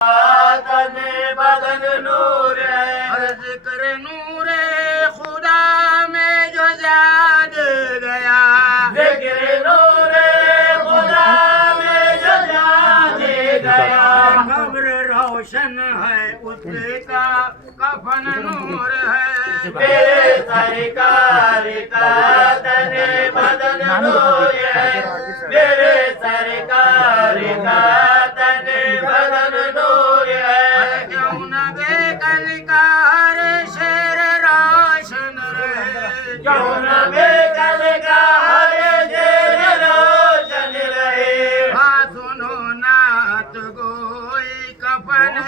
तने बदन नूर है, जिक्र नूरे खुदा में जो जाग गया, जिक्र नूरे खुदा में जो जाग गया। कब्र रोशन है उसका कफन नूर है, मेरे सरकार का तने बदन नूर है, मेरे सरकार का तने बदन नूर है। क्यों न बेकल का हर शेर रोशन रहे, क्यों न बेकल का हर शेर रोशन रहे। हाँ सुनो नात गोई कफन